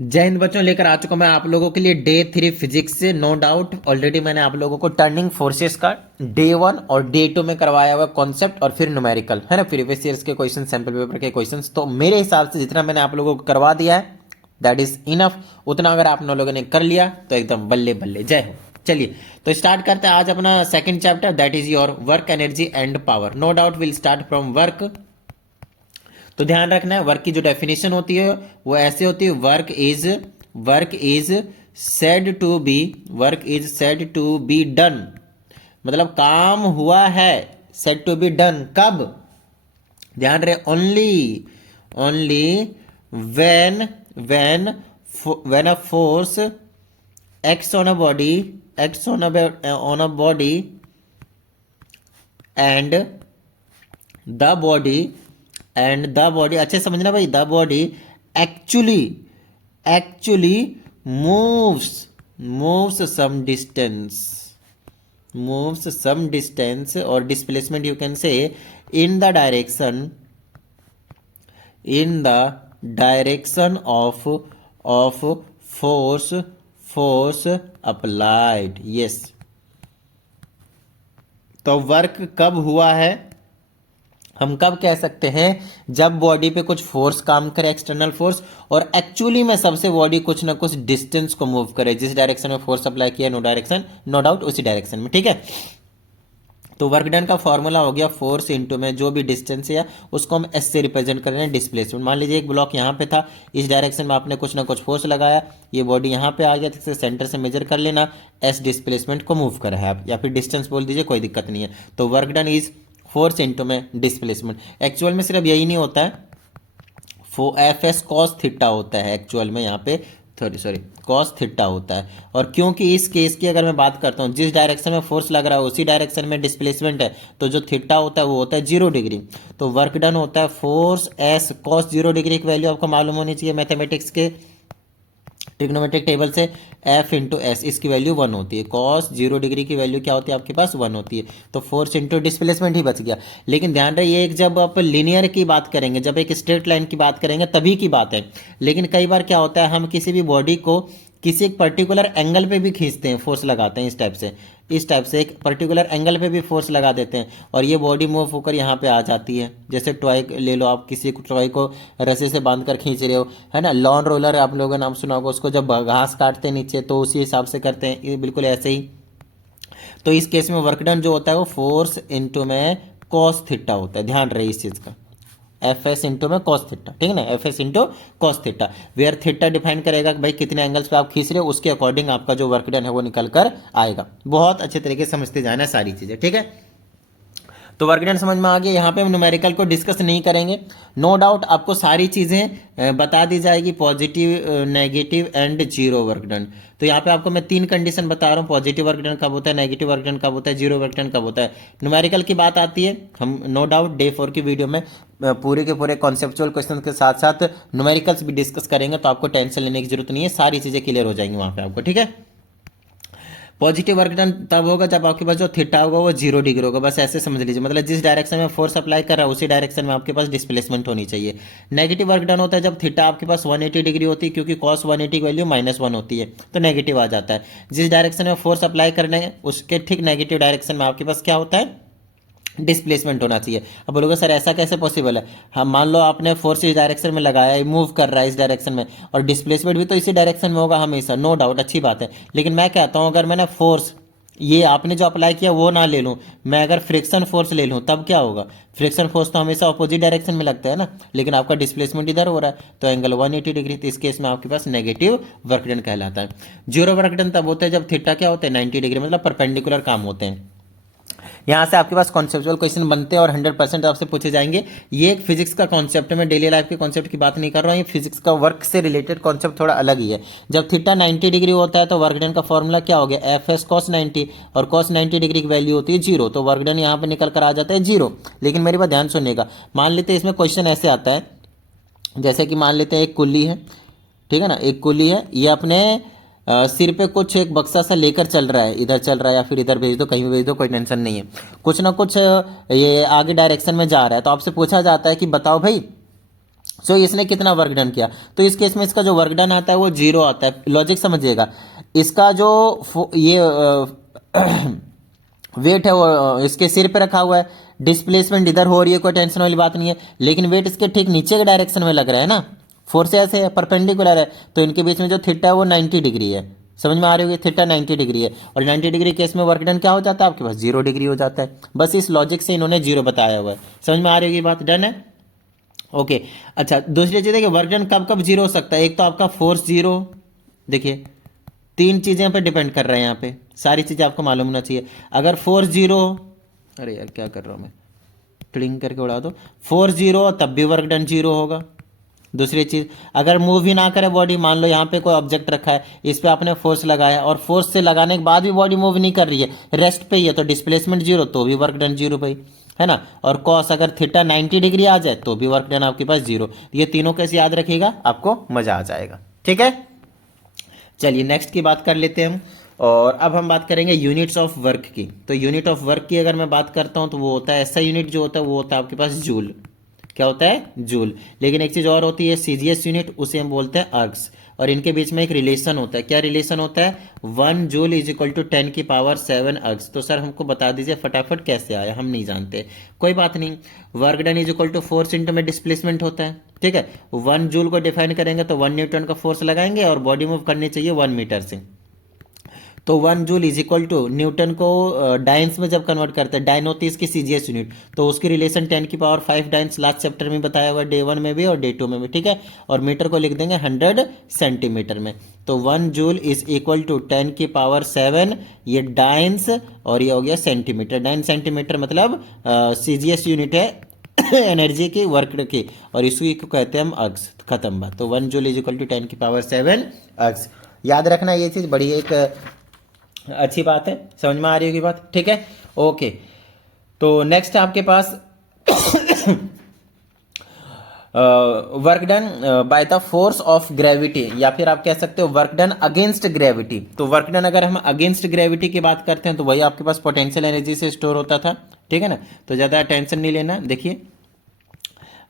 जय हिंद बच्चों, लेकर आ चुका मैं आप लोगों के लिए डे 3 फिजिक्स से। नो डाउट ऑलरेडी मैंने आप लोगों को टर्निंग फोर्सेस का डे 1 और डे 2 में करवाया हुआ कॉन्सेप्ट और फिर न्यूमेरिकल है ना, प्रीवियस ईयर्स के क्वेश्चन, सैंपल पेपर के क्वेश्चंस। तो मेरे हिसाब से जितना मैंने आप लोगों को करवा दिया है दैट इज इनफ। उतना अगर आप लोगों ने कर लिया तो एकदम बल्ले बल्ले, जय हो। चलिए तो स्टार्ट करते हैं आज अपना second chapter, that is your work, energy and power. No doubt will start from work. तो ध्यान रखना है, वर्क की जो डेफिनेशन होती है वो ऐसे होती है, work is said to be done, मतलब काम हुआ है, सेड टू बी डन कब, ध्यान रहे, only when a force acts on a body and the body अच्छे से समझना भाई, the body actually moves some distance और displacement you can say in the direction of force applied. Yes, तो work कब हुआ है, हम कब कह सकते हैं, जब बॉडी पे कुछ फोर्स काम करे, एक्सटर्नल फोर्स, और एक्चुअली में सबसे बॉडी कुछ ना कुछ डिस्टेंस को मूव करे, जिस डायरेक्शन में फोर्स अप्लाई किया नो डाउट उसी डायरेक्शन में, ठीक है। तो वर्क डन का फॉर्मूला हो गया फोर्स इंटू में जो भी डिस्टेंस है उसको हम एस से रिप्रेजेंट कर रहे हैं, डिस्प्लेसमेंट। मान लीजिए एक ब्लॉक यहाँ पे था, इस डायरेक्शन में आपने कुछ ना कुछ फोर्स लगाया, ये बॉडी यहाँ पे आ गया, जिससे सेंटर से मेजर कर लेना, एस डिस्प्लेसमेंट को मूव कर रहा है आप, या फिर डिस्टेंस बोल दीजिए, कोई दिक्कत नहीं है। तो work done is force into में डिस्प्लेसमेंट। एक्चुअल में सिर्फ यही नहीं होता है, एफ एस कॉस थीटा होता है एक्चुअल में, यहाँ पे सॉरी कॉस थीटा होता है। और क्योंकि इस केस की अगर मैं बात करता हूँ, जिस डायरेक्शन में फोर्स लग रहा है उसी डायरेक्शन में डिस्प्लेसमेंट है, तो जो थीटा होता है वो होता है 0 डिग्री। तो वर्क डन होता है फोर्स एस कॉस 0 डिग्री की वैल्यू आपको मालूम होनी चाहिए मैथमेटिक्स के ट्रिग्नोमेट्रिक टेबल से, f इंटू एस, इसकी वैल्यू 1 होती है, कॉस 0 डिग्री की वैल्यू क्या होती है आपके पास, 1 होती है। तो फोर्स इंटू डिस्प्लेसमेंट ही बच गया। लेकिन ध्यान रहे, एक जब आप लीनियर की बात करेंगे, जब एक स्ट्रेट लाइन की बात करेंगे तभी की बात है। लेकिन कई बार क्या होता है, हम किसी भी बॉडी को किसी एक पर्टिकुलर एंगल पे भी खींचते हैं, फोर्स लगाते हैं इस टाइप से एक पर्टिकुलर एंगल पे भी फोर्स लगा देते हैं, और ये बॉडी मूव होकर यहाँ पे आ जाती है। जैसे टॉय ले लो आप, किसी टॉय को रस्सी से बांध कर खींच रहे हो, है ना, लॉन रोलर आप लोगों ने नाम सुना होगा, उसको जब घास काटते हैं नीचे तो उसी हिसाब से करते हैं, ये बिल्कुल ऐसे ही। तो इस केस में वर्क डन जो होता है वो फोर्स इंटू में कॉस थीटा होता है, ध्यान रहे इस चीज़ का, एफ एस इंटू में कॉस थीटा, ठीक है ना, F S into cos theta, where theta define करेगा कि भाई कितने एंगल्स पे आप खींच रहे हो, उसके अकॉर्डिंग आपका जो वर्क डन है वो निकल कर आएगा। बहुत अच्छे तरीके से समझते जाना है सारी चीज़ें, ठीक है। तो वर्क डन समझ में आ गया। यहाँ पे हम न्यूमेरिकल को डिस्कस नहीं करेंगे, नो डाउट आपको सारी चीज़ें बता दी जाएगी, positive, negative and zero work done. तो यहाँ पे आपको मैं 3 कंडीशन बता रहा हूँ, पॉजिटिव वर्क डन कब होता है, नेगेटिव वर्क डन कब होता है, जीरो वर्क डन कब होता है। न्यूमेरिकल की बात आती है, हम नो डाउट डे 4 की वीडियो में पूरे के पूरे कॉन्सेप्चुअल क्वेश्चन के साथ साथ न्यूमेरिकल्स भी डिस्कस करेंगे, तो आपको टेंशन लेने की जरूरत नहीं है, सारी चीज़ें क्लियर हो जाएंगी वहाँ पे आपको, ठीक है। पॉजिटिव वर्क डन तब होगा जब आपके पास जो थीटा होगा वो 0 डिग्री होगा, बस ऐसे समझ लीजिए, मतलब जिस डायरेक्शन में फोर्स अप्लाई कर रहा है उसी डायरेक्शन में आपके पास डिस्प्लेसमेंट होनी चाहिए। नेगेटिव वर्क डन होता है जब थीटा आपके पास 180 डिग्री होती है, क्योंकि कॉस 180 की वैल्यू -1 होती है, तो नेगेटिव आ जाता है। जिस डायरेक्शन में फोर्स अप्लाई करना है उसके ठीक नेगेटिव डायरेक्शन में आपके पास क्या होता है, डिस्प्लेसमेंट होना चाहिए। अब बोलोगे सर ऐसा कैसे पॉसिबल है, हम मान लो आपने फोर्स इस डायरेक्शन में लगाया, मूव कर रहा है इस डायरेक्शन में, और डिस्प्लेसमेंट भी तो इसी डायरेक्शन में होगा हमेशा, नो डाउट, अच्छी बात है। लेकिन मैं कहता हूँ अगर मैंने फोर्स ये आपने जो अप्लाई किया वो ना ले लूँ, मैं अगर फ्रिक्शन फोर्स ले लूँ तब क्या होगा, फ्रिक्शन फोर्स तो हमेशा अपोजिट डायरेक्शन में लगता है ना, लेकिन आपका डिस्प्लेसमेंट इधर हो रहा है, तो एंगल 180 डिग्री, तो इस केस में आपके पास नेगेटिव वर्क डन कहलाता है। जीरो वर्क डन तब होता है जब थीटा क्या होता है, 90 डिग्री, मतलब परपेंडिकुलर काम होते हैं। यहाँ से आपके पास कॉन्सेप्चुअल क्वेश्चन बनते हैं और 100% आपसे पूछे जाएंगे। ये एक फिजिक्स का कॉन्सेप्ट है, मैं डेली लाइफ के कॉन्सेप्ट की बात नहीं कर रहा हूँ, ये फिजिक्स का वर्क से रिलेटेड कॉन्सेप्ट थोड़ा अलग ही है। जब थीटा 90 डिग्री होता है तो वर्क डन का फॉर्मूला क्या हो गया, एफ एस कॉस 90, और कॉस 90 डिग्री की वैल्यू होती है 0, तो वर्क डन यहाँ पर निकल कर आ जाता है 0। लेकिन मेरी बात ध्यान सुनिएगा, मान लेते हैं इसमें क्वेश्चन ऐसे आता है, जैसे कि मान लेते हैं एक कुल्ली है, ठीक है ना, एक कुल्ली है, ये अपने सिर पे कुछ एक बक्सा सा लेकर चल रहा है, इधर चल रहा है या फिर इधर भेज दो, कहीं भी भेज दो, कोई टेंशन नहीं है, कुछ ना कुछ ये आगे डायरेक्शन में जा रहा है। तो आपसे पूछा जाता है कि बताओ भाई सो इसने कितना वर्क डन किया, तो इस केस में इसका जो वर्क डन आता है वो 0 आता है। लॉजिक समझिएगा, इसका जो ये वेट है वो इसके सिर पे रखा हुआ है, डिस्प्लेसमेंट इधर हो रही है, कोई टेंशन वाली बात नहीं है, लेकिन वेट इसके ठीक नीचे के डायरेक्शन में लग रहा है ना, फोर्स ऐसे है परपेंडिकुलर है, तो इनके बीच में जो थीटा है वो 90 डिग्री है। समझ में आ रही होगी, थीटा 90 डिग्री है, और 90 डिग्री केस में वर्क डन क्या हो जाता है आपके पास, 0 डिग्री हो जाता है। बस इस लॉजिक से इन्होंने 0 बताया हुआ है। समझ में आ रही होगी बात, डन है। ओके अच्छा, दूसरी चीज़ देखिए वर्क डन कब कब 0 हो सकता है। एक तो आपका फोर्स 0, देखिए 3 चीज़ें पे डिपेंड कर रहे हैं यहाँ पे, सारी चीज़ें आपको मालूम होना चाहिए। अगर फोर्स 0, अरे यार क्या कर रहा हूँ मैं, ट्रिंग करके उड़ा दो, फोर्स 0 तब भी वर्क डन 0 होगा। दूसरी चीज़, अगर मूव ही ना करे बॉडी, मान लो यहाँ पे कोई ऑब्जेक्ट रखा है, इस पे आपने फोर्स लगाया और फोर्स से लगाने के बाद भी बॉडी मूव नहीं कर रही है, रेस्ट पे ही है, तो डिस्प्लेसमेंट 0, तो भी वर्क डन 0 भाई, है ना। और कॉस अगर थीटा 90 डिग्री आ जाए तो भी वर्क डन आपके पास 0। ये तीनों कैसे याद रखिएगा, आपको मजा आ जाएगा। ठीक है, चलिए नेक्स्ट की बात कर लेते हैं हम। और अब हम बात करेंगे यूनिट्स ऑफ वर्क की। तो यूनिट ऑफ वर्क की अगर मैं बात करता हूँ तो वो होता है, ऐसा यूनिट जो होता है वो होता है आपके पास जूल। क्या होता है, जूल। लेकिन एक चीज़ और होती है सीजीएस यूनिट, उसे हम बोलते हैं अर्ग्स। और इनके बीच में एक रिलेशन होता है। क्या रिलेशन होता है, 1 जूल इज इक्वल टू 10⁻7 अर्ग्स। तो सर हमको बता दीजिए फटाफट कैसे आया, हम नहीं जानते, कोई बात नहीं। Work done is equal to force into में डिस्प्लेसमेंट होता है। ठीक है, 1 जूल को डिफाइन करेंगे तो 1 न्यूटन का फोर्स लगाएंगे और बॉडी मूव करनी चाहिए 1 मीटर से, तो 1 joule is equal to newton को डाइन्स में जब कन्वर्ट करते हैं, डाइन होती है इसकी सीजीएस यूनिट, तो उसकी रिलेशन 10⁻5 डाइन्स लास्ट चैप्टर में बताया हुआ, डे 1 में भी और डे 2 में भी। ठीक है, और मीटर को लिख देंगे 100 सेंटीमीटर में। तो 1 जूल इज इक्वल टू 10⁻7, ये डाइन्स, और ये हो गया सेंटीमीटर। डाइन सेंटीमीटर मतलब सीजीएस यूनिट है एनर्जी की, वर्क की, और इसी को कहते हैं हम अर्ग्स। खत्म बात। तो 1 जूल इज इक्वल टू 10⁻7 अर्ग्स। याद रखना ये चीज़, बड़ी एक अच्छी बात है, समझ में आ रही होगी बात। ठीक है, ओके। तो नेक्स्ट आपके पास work done by the force of gravity, या फिर आप कह सकते हो वर्क डन अगेंस्ट ग्रेविटी। तो वर्क डन अगर हम अगेंस्ट ग्रेविटी की बात करते हैं तो वही आपके पास पोटेंशियल एनर्जी से स्टोर होता था। ठीक है ना, तो ज़्यादा टेंशन नहीं लेना। देखिए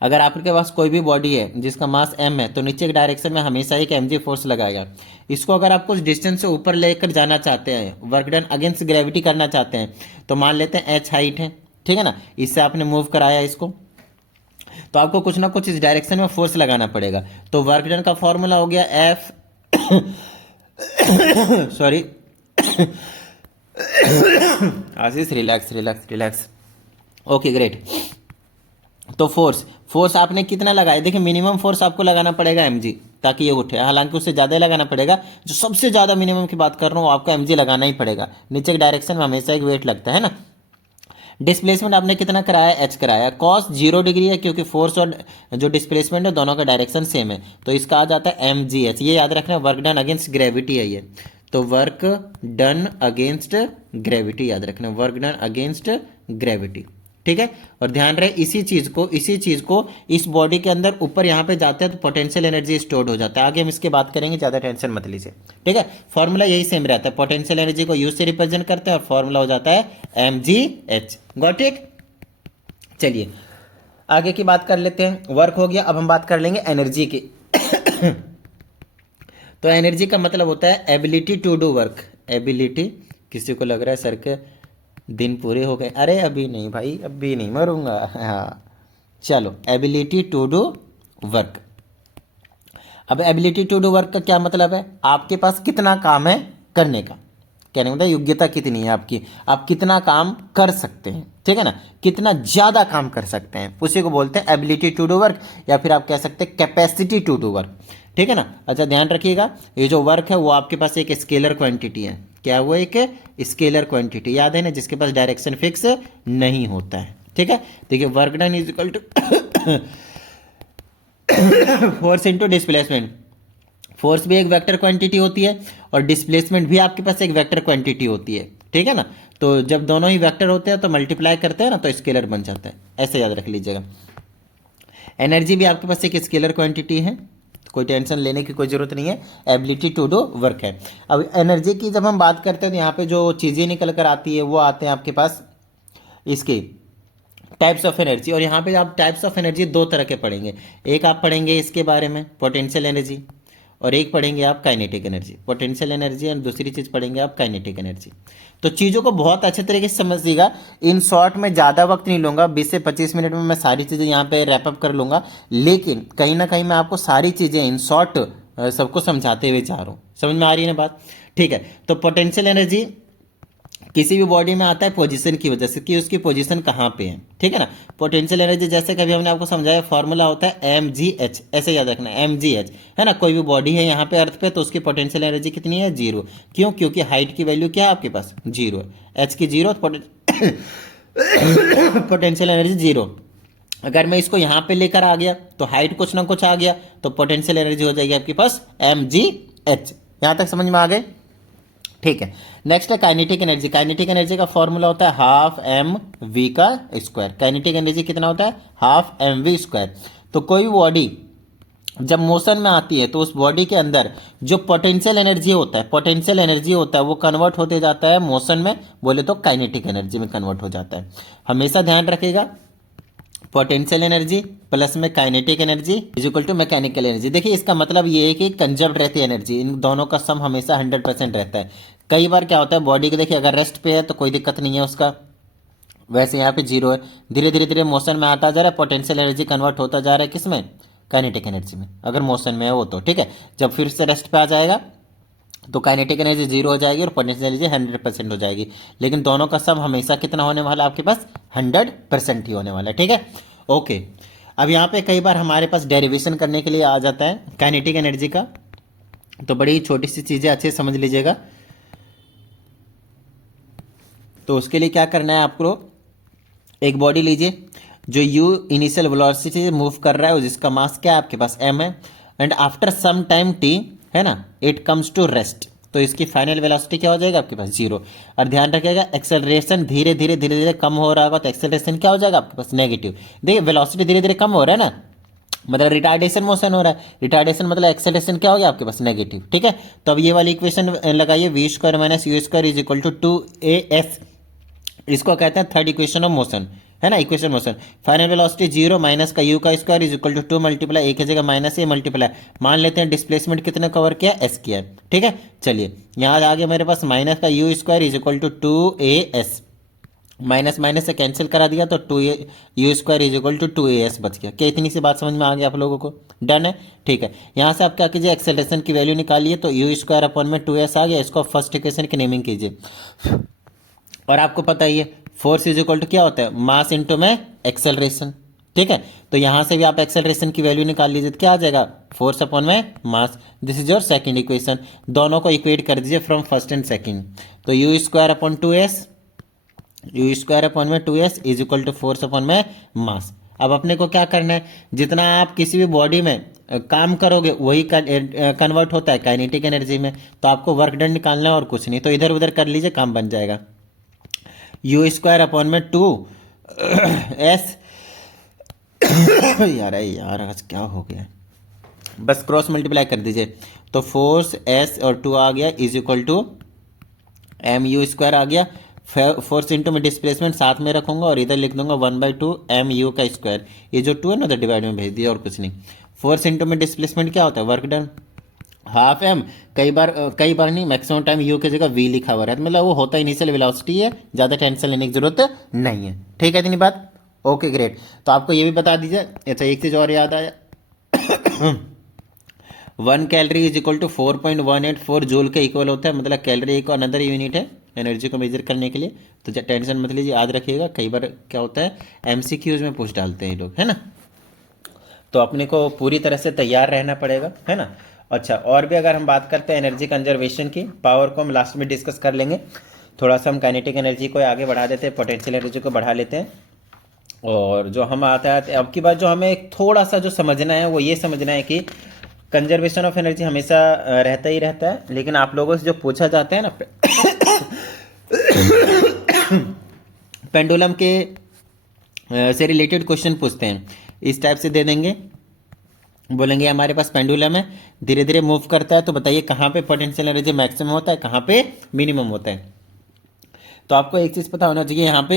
अगर आपके पास कोई भी बॉडी है जिसका मास m है, तो नीचे के डायरेक्शन में हमेशा एक mg फोर्स लगाएगा। इसको अगर आप कुछ डिस्टेंस से ऊपर लेकर जाना चाहते हैं, वर्क डन अगेंस्ट ग्रेविटी करना चाहते हैं, तो मान लेते हैं h हाइट है, ठीक है ना, इससे आपने मूव कराया इसको, तो आपको कुछ ना कुछ इस डायरेक्शन में फोर्स लगाना पड़ेगा। तो वर्क डन का फॉर्मूला हो गया F sorry Ashish, relax relax relax. Okay great. तो फोर्स आपने कितना लगाया, देखिए मिनिमम फोर्स आपको लगाना पड़ेगा mg ताकि ये उठे, हालांकि उससे ज़्यादा ही लगाना पड़ेगा। जो सबसे ज़्यादा मिनिमम की बात कर रहा हूँ आपको mg लगाना ही पड़ेगा। नीचे के डायरेक्शन में हमेशा एक वेट लगता है ना। डिस्प्लेसमेंट आपने कितना कराया, h कराया। कॉस 0 डिग्री है क्योंकि फोर्स और जो डिस्प्लेसमेंट है दोनों का डायरेक्शन सेम है, तो इसका आ जाता है mgh। ये याद रखना, वर्क डन अगेंस्ट ग्रेविटी है ये, तो वर्क डन अगेंस्ट ग्रेविटी याद रखना, वर्क डन अगेंस्ट ग्रेविटी। ठीक है, और ध्यान रहे इसी चीज को इस बॉडी के अंदर ऊपर यहाँ पे जाते हैं तो पोटेंशियल एनर्जी स्टोर्ड हो जाता है। आगे हम इसके बात करेंगे, ज़्यादा टेंशन मत लीजिए। ठीक है, फॉर्मूला यही सेम रहता है, पोटेंशियल एनर्जी को यू से रिप्रेजेंट करते हैं और फॉर्मूला हो जाता है mgh। Got it. चलिए आगे की बात कर लेते हैं। वर्क हो गया, अब हम बात कर लेंगे एनर्जी की। तो एनर्जी का मतलब होता है ability to do work. Ability, किसी को लग रहा है सर के दिन पूरे हो गए, अरे अभी नहीं भाई, अभी नहीं मरूंगा। हाँ चलो, एबिलिटी टू डू वर्क। अब एबिलिटी टू डू वर्क का क्या मतलब है, आपके पास कितना काम है करने का, कहने मतलब योग्यता कितनी है आपकी, आप कितना काम कर सकते हैं। ठीक है ना, कितना ज़्यादा काम कर सकते हैं, उसी को बोलते हैं एबिलिटी टू डू वर्क, या फिर आप कह सकते हैं कैपेसिटी टू डू वर्क। ठीक है ना। अच्छा ध्यान रखिएगा, ये जो वर्क है वो आपके पास एक स्केलर क्वांटिटी है। क्या वो एक स्केलर क्वांटिटी, याद है ना, जिसके पास डायरेक्शन फिक्स नहीं होता है। ठीक है, देखिए work done is equal to force into displacement. Force भी एक वेक्टर क्वांटिटी होती है और डिस्प्लेसमेंट भी आपके पास एक वेक्टर क्वांटिटी होती है। ठीक है ना, तो जब दोनों ही वेक्टर होते हैं तो मल्टीप्लाई करते हैं ना तो स्केलर बन जाता है, ऐसे याद रख लीजिएगा। एनर्जी भी आपके पास एक स्केलर क्वांटिटी है, कोई टेंशन लेने की कोई ज़रूरत नहीं है, एबिलिटी टू डू वर्क है। अब एनर्जी की जब हम बात करते हैं तो यहाँ पे जो चीज़ें निकल कर आती है वो आते हैं आपके पास इसके टाइप्स ऑफ एनर्जी, और यहाँ पे आप टाइप्स ऑफ एनर्जी दो तरह के पढ़ेंगे। एक आप पढ़ेंगे इसके बारे में पोटेंशियल एनर्जी, और एक पढ़ेंगे आप काइनेटिक एनर्जी। पोटेंशियल एनर्जी और दूसरी चीज़ पढ़ेंगे आप काइनेटिक एनर्जी। तो चीज़ों को बहुत अच्छे तरीके से समझिएगा। इन शॉर्ट में ज़्यादा वक्त नहीं लूँगा, 20 से 25 मिनट में मैं सारी चीज़ें यहाँ पे रैपअप कर लूँगा, लेकिन कहीं ना कहीं मैं आपको सारी चीज़ें इन शॉर्ट सबको समझाते हुए जा रहा हूँ। समझ में आ रही है ना बात? ठीक है, तो पोटेंशियल एनर्जी किसी भी बॉडी में आता है पोजीशन की वजह से कि उसकी पोजीशन कहाँ पे है, ठीक है ना। पोटेंशियल एनर्जी जैसे कभी हमने आपको समझाया, फॉर्मूला होता है mgh, ऐसे याद रखना mgh, है ना। कोई भी बॉडी है यहाँ पे अर्थ पे, तो उसकी पोटेंशियल एनर्जी कितनी है? 0। क्यों? क्योंकि हाइट की वैल्यू क्या है आपके पास? 0 है। h की 0, पोटेंशियल एनर्जी 0। अगर मैं इसको यहाँ पे लेकर आ गया तो हाइट कुछ ना कुछ आ गया, तो पोटेंशियल एनर्जी हो जाएगी आपके पास mgh। यहाँ तक समझ में आ गए? ठीक है। नेक्स्ट है काइनेटिक एनर्जी। काइनेटिक एनर्जी का फॉर्मूला होता है हाफ एम वी का स्क्वायर। काइनेटिक एनर्जी कितना होता है? Half M V square. तो कोई बॉडी जब मोशन में आती है तो उस बॉडी के अंदर जो पोटेंशियल एनर्जी होता है, पोटेंशियल एनर्जी होता है वो कन्वर्ट होते जाता है मोशन में, बोले तो काइनेटिक एनर्जी में कन्वर्ट हो जाता है। हमेशा ध्यान रखिएगा, पोटेंशियल एनर्जी प्लस में kinetic energy is equal to mechanical energy. देखिए इसका मतलब ये है कि कंजर्व रहती है एनर्जी, इन दोनों का सम हमेशा 100% रहता है। कई बार क्या होता है बॉडी के, देखिए अगर रेस्ट पे है तो कोई दिक्कत नहीं है उसका, वैसे यहाँ पे 0 है। धीरे धीरे धीरे मोशन में आता जा रहा है, पोटेंशियल एनर्जी कन्वर्ट होता जा रहा है किस में? काइनेटिक एनर्जी में, अगर मोशन में है वो तो, ठीक है। जब फिर से रेस्ट पे आ जाएगा तो काइनेटिक एनर्जी 0 हो जाएगी और पोटेंशियल एनर्जी 100% हो जाएगी। लेकिन दोनों का सम हमेशा कितना होने वाला है आपके पास? 100% ही होने वाला है, ठीक है। ओके, अब यहाँ पे कई बार हमारे पास डेरिवेशन करने के लिए आ जाता है काइनेटिक एनर्जी का, तो बड़ी छोटी सी चीज़ें अच्छे से समझ लीजिएगा। तो उसके लिए क्या करना है आपको, एक बॉडी लीजिए जो u इनिशियल वेलोसिटी से मूव कर रहा है, जिसका मास क्या है आपके पास? m है, and after some time t, है ना, इट कम्स टू रेस्ट, तो इसकी फाइनल वेलोसिटी क्या हो जाएगा आपके पास? 0। और ध्यान रखिएगा एक्सेलरेशन धीरे धीरे धीरे धीरे कम हो रहा होगा, तो एक्सेलरेशन क्या हो जाएगा आपके पास? नेगेटिव। देखिए वेलोसिटी धीरे धीरे कम हो रहा है ना, मतलब रिटार्डेशन मोशन हो रहा है। रिटार्डेशन मतलब एक्सेलरेशन क्या हो गया आपके पास? नेगेटिव, ठीक है। तो अब ये वाली इक्वेशन लगाइए, V square minus U square is equal to 2as, इसको कहते हैं थर्ड इक्वेशन ऑफ मोशन, है ना, equation motion. Final velocity 0 minus का यू का square is equal to 2 multiply, एक की जगह माइनस ए मल्टीप्लाई, मान लेते हैं डिस्प्लेसमेंट कितने कवर किया? एस किया, ठीक है। चलिए यहाँ आ गया मेरे पास माइनस का U square is equal to 2as, minus minus से कैंसिल करा दिया तो 2a U square is equal to 2as बच गया। क्या इतनी सी बात समझ में आ गया आप लोगों को? डन है, ठीक है। यहाँ से आप क्या कीजिए, एक्सेलरेशन की वैल्यू निकालिए, तो u square upon m 2s आ गया, इसको फर्स्ट इक्वेशन की नेमिंग कीजिए। और आपको पता ही है फोर्स इज इक्वल टू क्या होता है? मास इंटू में एक्सेलरेशन, ठीक है। तो यहां से भी आप एक्सेलरेशन की वैल्यू निकाल लीजिए, तो क्या आ जाएगा? Force upon m mass. This is your second equation. दोनों को इक्वेट कर दीजिए फ्रॉम फर्स्ट एंड सेकंड, तो u square upon 2s, u square upon m 2s is equal to force upon m mass. अब अपने को क्या करना है, जितना आप किसी भी बॉडी में काम करोगे वही कन्वर्ट होता है काइनेटिक एनर्जी में, तो आपको वर्क डन निकालना है और कुछ नहीं, तो इधर उधर कर लीजिए, काम बन जाएगा। You square upon m 2s यार आज क्या हो गया, बस क्रॉस मल्टीप्लाई कर दीजिए, तो फोर्स s और 2 आ गया is equal to m u square आ गया, फोर्स इंटू में डिस्प्लेसमेंट साथ में रखूंगा और इधर लिख दूंगा 1/2 एम यू का स्क्वायर, ये जो 2 है ना तो डिवाइड में भेज दिया और कुछ नहीं। फोर्स इंटू में डिस्प्लेसमेंट क्या होता है? Work done, half M. कई बार नहीं, मैक्सिमम टाइम यू की जगह वी लिखा हुआ रहता है, मतलब वो होता है इनिशियल वेलोसिटी है, ज़्यादा टेंशन लेने की जरूरत नहीं है, ठीक है इतनी बात। ओके ग्रेट, तो आपको ये भी बता दीजिए। अच्छा एक चीज़ और याद आया 1 calorie is equal to 4.184 joule के इक्वल होता है, मतलब कैलोरी एक अनदर यूनिट है एनर्जी को मेजर करने के लिए, तो टेंशन मत लीजिए, याद रखिएगा। कई बार क्या होता है एमसीक्यूज में पूछ डालते हैं लोग, है ना, तो अपने को पूरी तरह से तैयार रहना पड़ेगा, है ना। अच्छा और भी अगर हम बात करते हैं एनर्जी कंजर्वेशन की, पावर को हम लास्ट में डिस्कस कर लेंगे, थोड़ा सा हम काइनेटिक एनर्जी को आगे बढ़ा देते हैं, पोटेंशियल एनर्जी को बढ़ा लेते हैं। और जो हम आता है अब की बात जो हमें थोड़ा सा जो समझना है वो ये समझना है कि कंजर्वेशन ऑफ एनर्जी हमेशा रहता ही रहता है, लेकिन आप लोगों से जो पूछा जाता है ना पेंडुलम के से रिलेटेड क्वेश्चन पूछते हैं, इस टाइप से दे देंगे, बोलेंगे हमारे पास पेंडुलम है धीरे धीरे मूव करता है, तो बताइए कहाँ पे पोटेंशियल एनर्जी मैक्सिमम होता है, कहाँ पे मिनिमम होता है। तो आपको एक चीज़ पता होना चाहिए यहाँ पे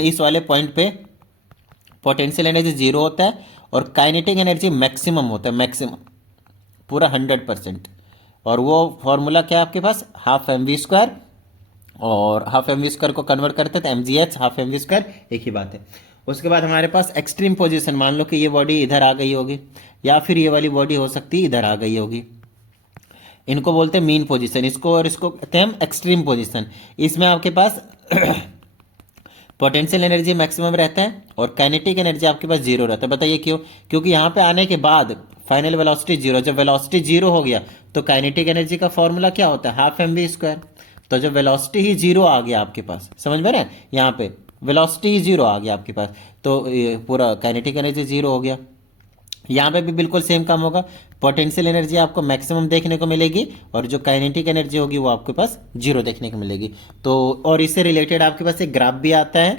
इस वाले पॉइंट पे पोटेंशियल एनर्जी जीरो होता है और काइनेटिक एनर्जी मैक्सिमम होता है, मैक्सिमम पूरा 100%। और वो फॉर्मूला क्या है आपके पास, हाफ एम वी स्क्वायर, और हाफ एम वी स्क्वायर को कन्वर्ट करते हैं तो M G H half M V square, एक ही बात है। उसके बाद हमारे पास एक्सट्रीम पोजीशन, मान लो कि ये बॉडी इधर आ गई होगी या फिर ये वाली बॉडी हो सकती है इधर आ गई होगी, इनको बोलते हैं मीन पोजीशन, इसको और इसको कहते हैं हम एक्सट्रीम पोजीशन। इसमें आपके पास पोटेंशियल एनर्जी मैक्सिमम रहता है और काइनेटिक एनर्जी आपके पास जीरो रहता है। बताइए क्यों? क्योंकि यहाँ पे आने के बाद फाइनल वेलोसिटी जीरो, जब वेलोसिटी जीरो हो गया तो काइनेटिक एनर्जी का फॉर्मूला क्या होता है, हाफ एम वी स्क्वायर। तो जब वेलोसिटी ही जीरो आ गया आपके पास, समझ में रहे, यहाँ पे वेलोसिटी ही जीरो आ गया आपके पास, तो ये पूरा काइनेटिक एनर्जी जीरो हो गया। यहाँ पे भी बिल्कुल सेम काम होगा, पोटेंशियल एनर्जी आपको मैक्सिमम देखने को मिलेगी और जो काइनेटिक एनर्जी होगी वो आपके पास जीरो देखने को मिलेगी। तो और इससे रिलेटेड आपके पास एक ग्राफ भी आता है,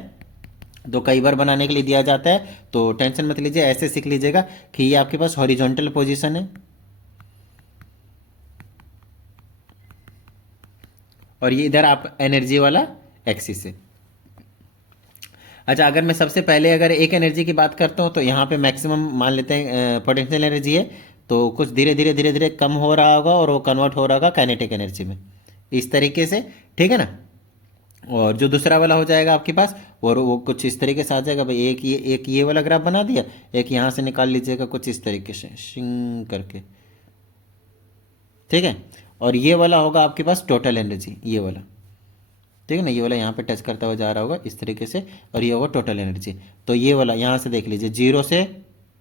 तो कई बार बनाने के लिए दिया जाता है, तो टेंशन मत लीजिए, ऐसे सीख लीजिएगा कि ये आपके पास हॉरिजॉन्टल पोजीशन है और ये इधर आप एनर्जी वाला एक्सिस है। अच्छा, अगर मैं सबसे पहले अगर एक एनर्जी की बात करता हूँ तो यहाँ पे मैक्सिमम मान लेते हैं पोटेंशियल एनर्जी है, तो कुछ धीरे धीरे धीरे धीरे कम हो रहा होगा और वो कन्वर्ट हो रहा होगा काइनेटिक एनर्जी में, इस तरीके से, ठीक है ना। और जो दूसरा वाला हो जाएगा आपके पास, और वो कुछ इस तरीके से आ जाएगा भाई, एक ये वाला ग्राफ बना दिया, एक यहाँ से निकाल लीजिएगा कुछ इस तरीके से शिंग करके, ठीक है। और ये वाला होगा आपके पास टोटल एनर्जी, ये वाला, ठीक है ना, ये वाला यहाँ पे टच करता हुआ जा रहा होगा इस तरीके से, और ये होगा टोटल एनर्जी। तो ये वाला यहाँ से देख लीजिए, जीरो से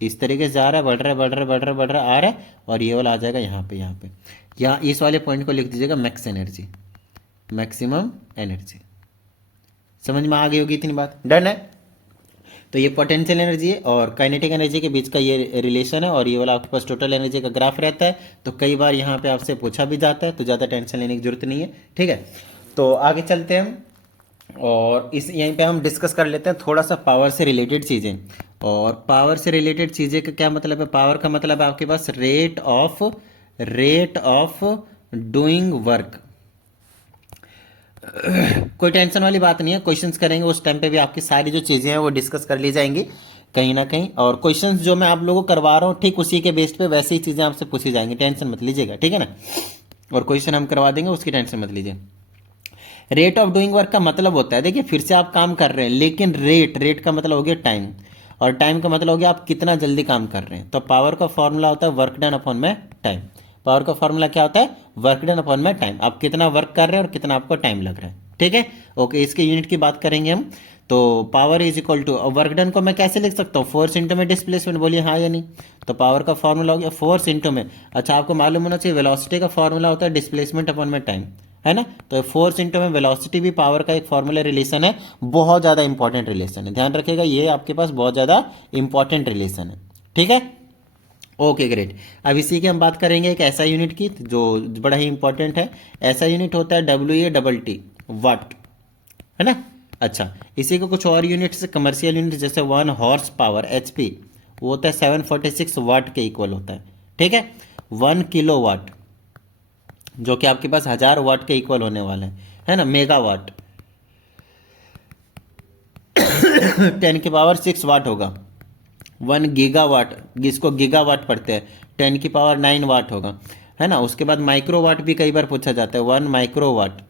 इस तरीके से जा रहा है, बढ़ रहा है बढ़ रहा है बढ़ रहा है बढ़ रहा है आ रहा है, और ये वाला आ जाएगा यहाँ पे, यहाँ इस वाले पॉइंट को लिख दीजिएगा मैक्स एनर्जी, मैक्सिमम एनर्जी। समझ में आ गई होगी इतनी बात, डन है। तो ये पोटेंशियल एनर्जी है और काइनेटिक एनर्जी के बीच का ये रिलेशन है, और ये वाला आपके पास टोटल एनर्जी का ग्राफ रहता है। तो कई बार यहाँ पे आपसे पूछा भी जाता है, तो ज़्यादा टेंशन लेने की जरूरत नहीं है, ठीक है। तो आगे चलते हैं हम, और इस यहीं पे हम डिस्कस कर लेते हैं थोड़ा सा पावर से रिलेटेड चीज़ें। और पावर से रिलेटेड चीज़ें का क्या मतलब है, पावर का मतलब है आपके पास रेट ऑफ डूइंग वर्क। कोई टेंशन वाली बात नहीं है, क्वेश्चंस करेंगे उस टाइम पे भी आपकी सारी जो चीज़ें हैं वो डिस्कस कर ली जाएंगी कहीं ना कहीं, और क्वेश्चंस जो मैं आप लोगों को करवा रहा हूँ ठीक उसी के बेस पे वैसी ही चीज़ें आपसे पूछी जाएंगी, टेंशन मत लीजिएगा, ठीक है ना। और क्वेश्चन हम करवा देंगे, उसकी टेंशन मत लीजिए। रेट ऑफ डूइंग वर्क का मतलब होता है, देखिए फिर से आप काम कर रहे हैं, लेकिन रेट का मतलब हो गया टाइम, और टाइम का मतलब हो गया आप कितना जल्दी काम कर रहे हैं। तो पावर का फॉर्मूला होता है वर्क डन अपॉन में टाइम। पावर का फॉर्मूला क्या होता है, वर्क डन अपॉन में टाइम, आप कितना वर्क कर रहे हैं और कितना आपको टाइम लग रहा है, ठीक है। ओके, इसके यूनिट की बात करेंगे हम। तो power is equal to, work done को मैं कैसे लिख सकता हूँ, फोर्स इंटू में डिस्प्लेसमेंट, बोलिए हाँ या नहीं। तो पावर का फॉर्मूला हो गया फोर्स इंटू में, अच्छा आपको मालूम होना चाहिए वेलोसिटी का फॉर्मूला होता है डिस्प्लेसमेंट अपॉन में टाइम, है ना। तो फोर्स इंटू में वेलोसिटी भी पावर का एक फॉर्मूला रिलेशन है, बहुत ज़्यादा इंपॉर्टेंट रिलेशन है, ध्यान रखिएगा, ये आपके पास बहुत ज़्यादा इंपॉर्टेंट रिलेशन है, ठीक है। ओके ग्रेट, अब इसी की हम बात करेंगे एक ऐसा यूनिट की जो बड़ा ही इंपॉर्टेंट है। ऐसा यूनिट होता है WA वाट, है ना। अच्छा, इसी को कुछ और यूनिट्स कमर्शियल यूनिट जैसे 1 हॉर्स पावर HP, वो होता है 746 वाट के इक्वल होता है, ठीक है। 1 किलो वाट जो कि आपके पास 1000 वाट के इक्वल होने वाला है ना। मेगावाट 10 की पावर 6 वाट होगा। 1 गीगावाट, जिसको गीगावाट पढ़ते हैं, 10 की पावर 9 वाट होगा, है ना। उसके बाद माइक्रोवाट भी कई बार पूछा जाता है, 1 माइक्रोवाट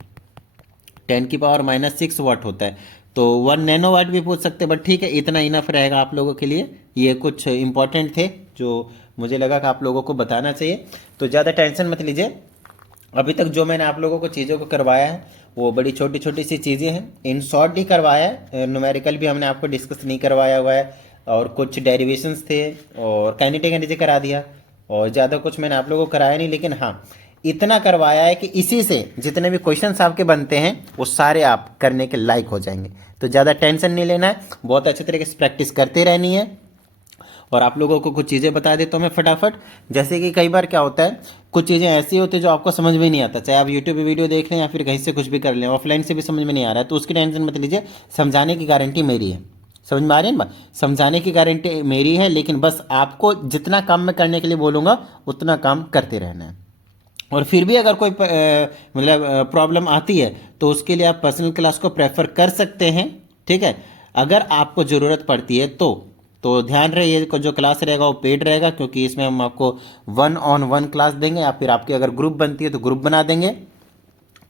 10 की पावर -6 वाट होता है। तो 1 नैनोवाट भी पूछ सकते हैं, बट ठीक है, इतना इनफ रहेगा आप लोगों के लिए। ये कुछ इंपॉर्टेंट थे जो मुझे लगा कि आप लोगों को बताना चाहिए, तो ज़्यादा टेंशन मत लीजिए। अभी तक जो मैंने आप लोगों को चीज़ों को करवाया है वो बड़ी छोटी छोटी सी चीज़ें हैं, इन शॉर्ट ही करवाया है, न्यूमेरिकल भी हमने आपको डिस्कस नहीं करवाया हुआ है, और कुछ डेरिवेशंस थे और काइनेटिक एनर्जी करा दिया, और ज़्यादा कुछ मैंने आप लोगों को कराया नहीं, लेकिन हाँ इतना करवाया है कि इसी से जितने भी क्वेश्चंस आपके बनते हैं वो सारे आप करने के लायक हो जाएंगे। तो ज़्यादा टेंशन नहीं लेना है, बहुत अच्छे तरीके से प्रैक्टिस करते रहनी है। और आप लोगों को कुछ चीज़ें बता देता हूँ मैं फटाफट, जैसे कि कई बार क्या होता है, कुछ चीज़ें ऐसी होती है जो आपको समझ में नहीं आता, चाहे आप यूट्यूब पे वीडियो देख लें या फिर कहीं से कुछ भी कर लें, ऑफलाइन से भी समझ में नहीं आ रहा है, तो उसकी टेंशन मत लीजिए, समझाने की गारंटी मेरी है। समझ में आ रही है ना, समझाने की गारंटी मेरी है, लेकिन बस आपको जितना काम मैं करने के लिए बोलूँगा उतना काम करते रहना है। और फिर भी अगर कोई मतलब प्रॉब्लम आती है तो उसके लिए आप पर्सनल क्लास को प्रेफर कर सकते हैं, ठीक है। अगर आपको ज़रूरत पड़ती है तो तो ध्यान रहे ये जो क्लास रहेगा वो पेड रहेगा, क्योंकि इसमें हम आपको 1-on-1 क्लास देंगे, या फिर आपकी अगर ग्रुप बनती है तो ग्रुप बना देंगे।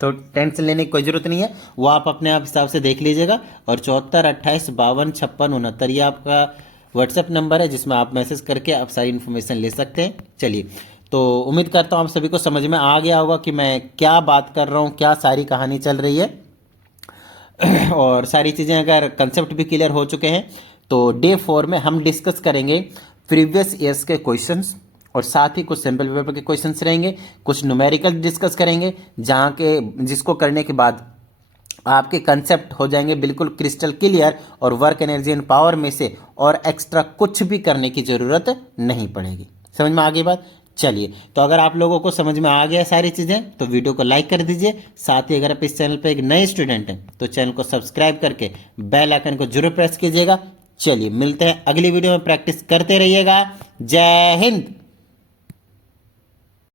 तो टेंशन लेने की कोई ज़रूरत नहीं है, वो आप अपने आप हिसाब से देख लीजिएगा। और 74 28 52 56 69 ये आपका व्हाट्सएप नंबर है, जिसमें आप मैसेज करके आप सारी इन्फॉर्मेशन ले सकते हैं। चलिए, तो उम्मीद करता हूँ आप सभी को समझ में आ गया होगा कि मैं क्या बात कर रहा हूँ, क्या सारी कहानी चल रही है। और सारी चीज़ें अगर कंसेप्ट भी क्लियर हो चुके हैं, तो डे 4 में हम डिस्कस करेंगे प्रीवियस ईयर्स के क्वेश्चंस, और साथ ही कुछ सैम्पल पेपर के क्वेश्चंस रहेंगे, कुछ न्यूमेरिकल डिस्कस करेंगे, जहाँ के जिसको करने के बाद आपके कंसेप्ट हो जाएंगे बिल्कुल क्रिस्टल क्लियर, और वर्क एनर्जी एंड पावर में से और एक्स्ट्रा कुछ भी करने की ज़रूरत नहीं पड़ेगी। समझ में आ गई बात? चलिए, तो अगर आप लोगों को समझ में आ गया सारी चीज़ें, तो वीडियो को लाइक कर दीजिए। साथ ही अगर आप इस चैनल पर एक नए स्टूडेंट हैं तो चैनल को सब्सक्राइब करके बेल आइकन को जरूर प्रेस कीजिएगा। चलिए, मिलते हैं अगली वीडियो में, प्रैक्टिस करते रहिएगा। जय हिंद।